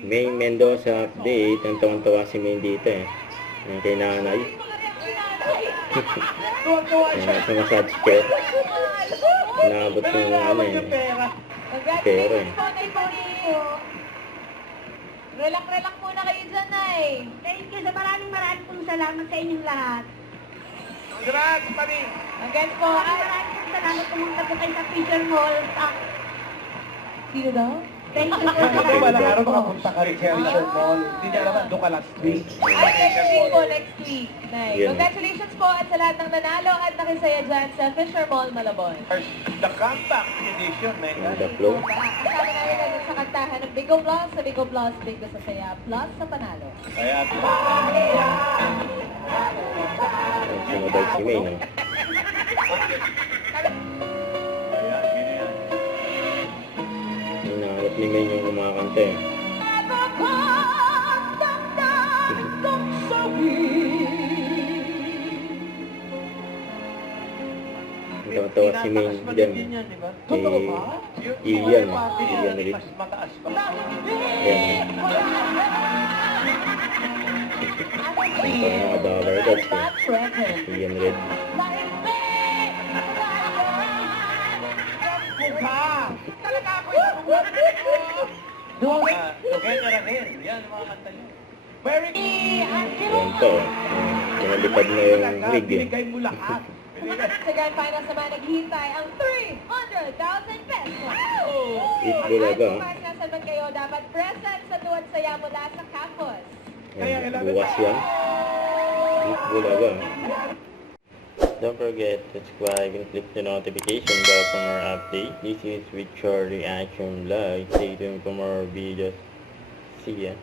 May Mendoza update. Ang tawang-tawa si May dito eh. Yung kay nanay. Yung nasa massage chair. Naabot ng ano eh. Pero eh. Relax muna kayo dyan, Nay. Thank you. Maraming pong salamat sa inyong lahat. Congrats, Mami! Again po, Maraming pong salamat pumunta po kayo sa Fisher Mall. sino daw? Thank you po. Kasi walang araw makapunta ka rin sa Fisher Mall. Hindi niya naman, doon ka last week. Ay, next week po, next week. Nay. Yeah. Congratulations po at sa lahat ng nanalo at nakisaya dyan sa Fisher Mall, Malabon. The comeback edition, man. The flow. Kasama namin natin sa kantahan ng Bigo Plus, sa Bigo Plus, Bigo sa saya, plus sa panalo. Kaya, Sumabay si May, no? kaya, ganyan. Inaanap ni May yung kumakanta eh. Ang tawa-tawa si May dyan. Totoo ba? Iyan ulit. Mas mataas pa. Yan. Ang mga dollar dogs eh. Iyan ulit. Mukha! Talaga ako yung mukha ko! Together again. Yan, mga kanta niyo. Very Yan to. Pinalipad na yung wig eh. Binigay mo lahat. Sa grand finals naman, naghihintay ang 300,000 pesos. Eat Ang bulaga. ating fans, nasan man kayo, dapat present sa tuwad saya mula sa campus. Yan, bukas yan. Eat bulaga. Don't forget to subscribe and click the notification bell for more updates. This is with Short Reaction Vlog. Stay tuned for more videos. See ya.